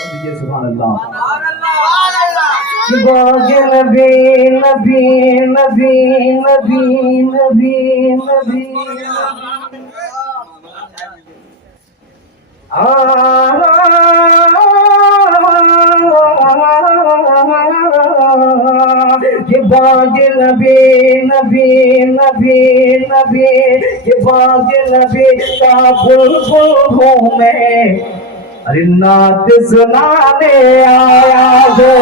सुभान अल्लाह। नबी नबी नबी नबी नबी नबी ये बाग नबी नबी नबी नबी ये बाग नबी का बुलबुल हूँ मैं, अरे नात सुनाने आया हो।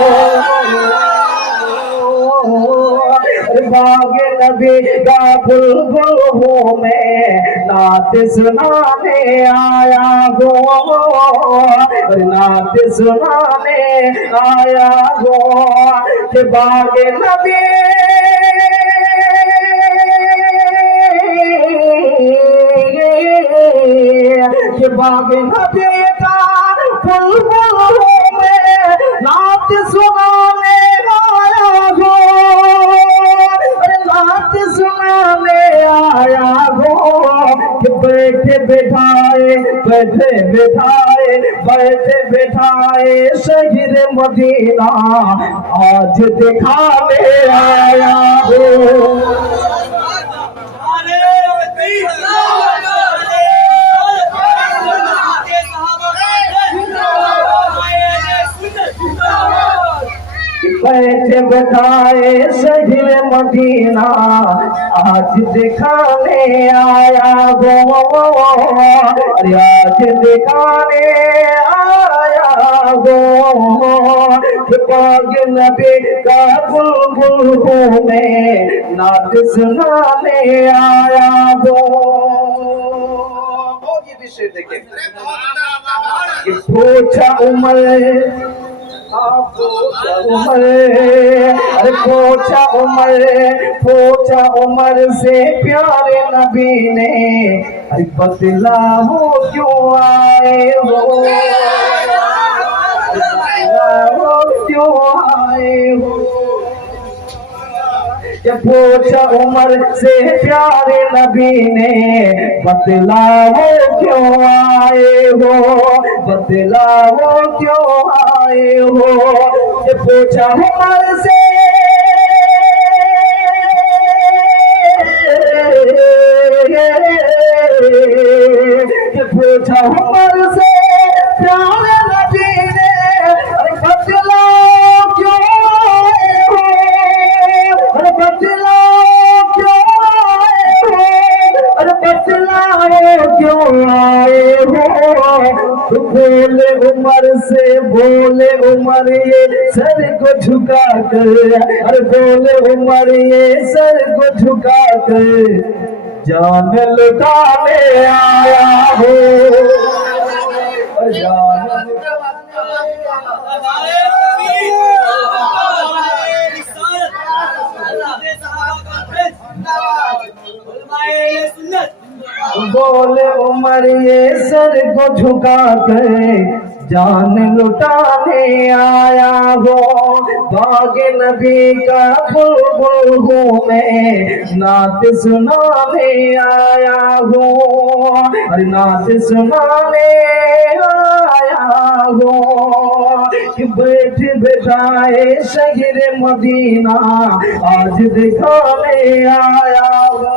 बाग नबी का बुलबुल हूँ मैं, नात सुनाने आया हो, नात सुनाने आया हो। कि बाग नबी कि बाग नबी का बुलबुल हूँ मैं, नात सुनाने आया हो, नात सुनाने आया हो। कि बैठे बैठाए बैठे बैठाए बैठे बैठाए शहीद मदीना आज दिखाने आया हो। बैठे बैठाए शहीद मदीना आज दिखाने आया हो, अरे आज दिखाने आया हो। बाग नबी का बुलबुल हूँ मैं, नात सुनाने आया हो। और ये भी शेर देखें, पूछा उमर अरे पूछा उमर से प्यारे नबी ने, अरे बतलाओ क्यों आए हो, बतलाओ क्यों आए हो। पूछा उमर से प्यारे नबी ने, बतलाओ क्यों आए हो, बतलाओ क्यों आए हो। पूछा उमर से पूछा उमर से प्यारे नबी ने, बतलाओ क्यों आए हो, बतलाओ क्यों आए हो, अरे बतलाओ क्यों आए हो। बोले उमर से बोले उमर ये सर को झुका कर, अरे बोले उमर ये सर को झुका कर जान लुटाने आया हो, जान बोले उमर ये सर को झुका कर जान लुटाने आया हो। बाग नबी का बुलबुल हूँ मैं, नात सुनाने आया हो, अरे नात सुनाने आया हो। कि बैठे बैठाए शहीद मदीना आज दिखाने आया हो।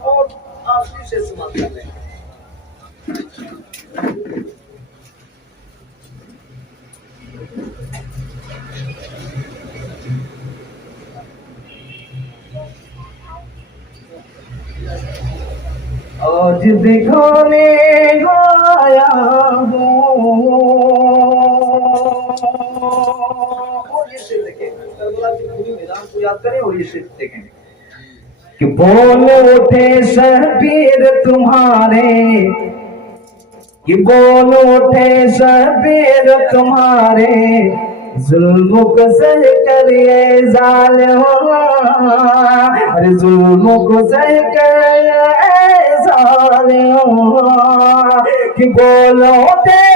और आखिरी से समाप्त कर लें। आज दिखाने आया हो। और ये शेर देखें, करबला की पूरी मैदान को याद करें और ये शेर देखें कि बोल उठे शबीर तुम्हारे, कि बोल उठे शबीर तुम्हारे, जुल्म को सह कर ये जालिम, अरे जुल्म को सह कर ये जालिम। कि बोल उठे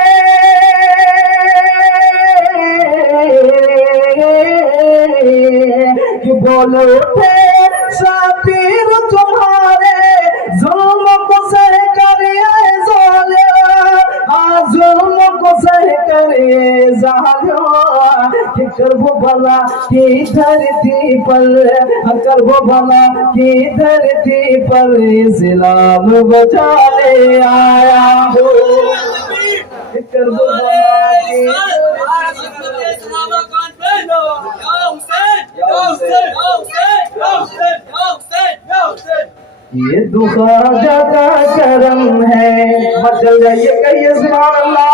कि बोल उठे शबीर तुम्हारे, जुल्म को सह कर ये जालिम, कि करबो भला की धरती पर, करबो भला की धरती पर इस्लाम बचाने आया हूँ। करबो भला की ये तो ख्वाजा का करम है, मचल जाइए कहिए सुभान अल्लाह।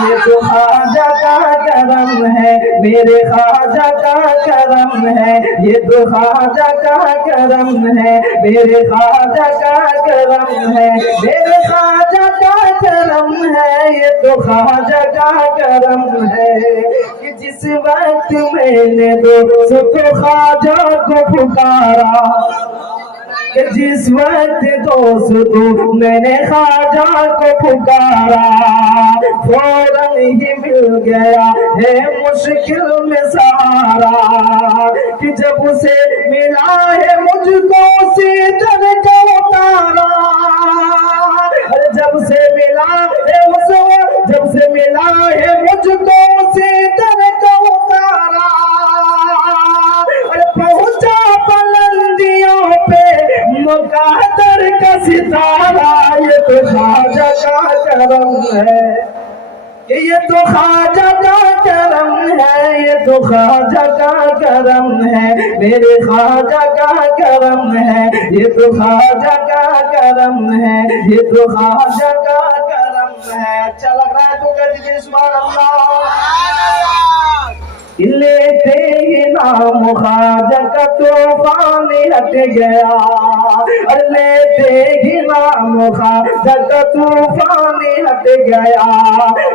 ये तो ख्वाजा का करम है, मेरे ख्वाजा का करम है। ये तो ख्वाजा का करम है, मेरे ख्वाजा का करम है, मेरे ख्वाजा का करम है। ये तो ख्वाजा का करम है कि जिस वक्त मैंने दोस्तों ख्वाजा को पुकारा, कि जिस वक्त दोस्तों मैंने ख्वाजा को पुकारा, फौरन ही मिल गया है मुश्किल में सहारा। कि जब उसे मिला है मुझको सीधर का उतारा, जब से मिला है उसे, जब से मिला है मुझको सीधर का उतारा। पहुंचा बुलंदियों पे मुकादर का सितारा। ये तो ख्वाजा का करम है, ये तो ख्वाजा का करम है, ये तो ख्वाजा का करम है, मेरे ख्वाजा का करम है। ये तो ख्वाजा का करम है, ये तो ख्वाजा का करम है। अच्छा लग रहा है तो कह दीजिए सुभान अल्लाह। लेते ही नाम ख्वाजा का तूफान हट गया, और लेते ही नाम ख्वाजा का तूफान हट गया।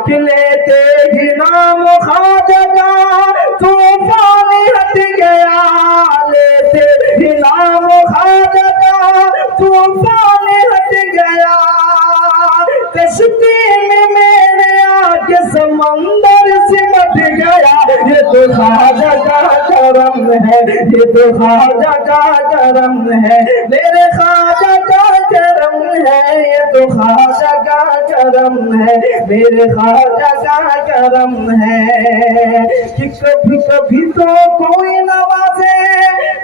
कि लेते ही नाम ख्वाजा का तूफान हट गया, लेते ही नाम ख्वाजा का तूफान हट गया। कश्ती में मेरे आके समंदर सिमट गया। ये तो ख्वाजा का करम है, ये तो ख्वाजा का करम है, मेरे ख्वाजा का करम है। ये तो ख्वाजा का करम है, मेरे ख्वाजा का करम है। कि कभी कभी तो कोई नवाजे,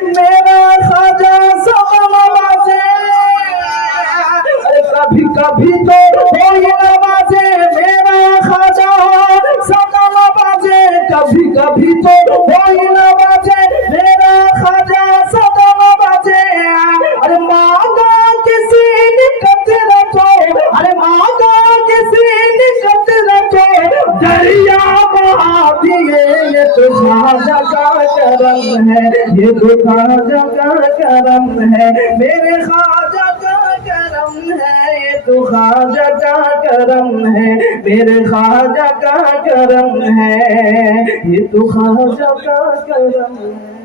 मेरा ख्वाजा सब नवाजे। कभी कभी तो कोई नवाजे, मेरा ख्वाजा सब नवाजे। कभी कभी तो कोई नवाजे, मेरा ख्वाजा सब नवाजे। अरे मांगा किसी निकट रखो, अरे मांगा किसी निकट रखो, दरिया बहा दिए। ये तो ख्वाजा का करम है, ये तो ख्वाजा का करम है, मेरे ख्वाजा का करम है। ये तो ख्वाजा का करम है, मेरे ख्वाजा का करम है। ये तो ख्वाजा का करम है।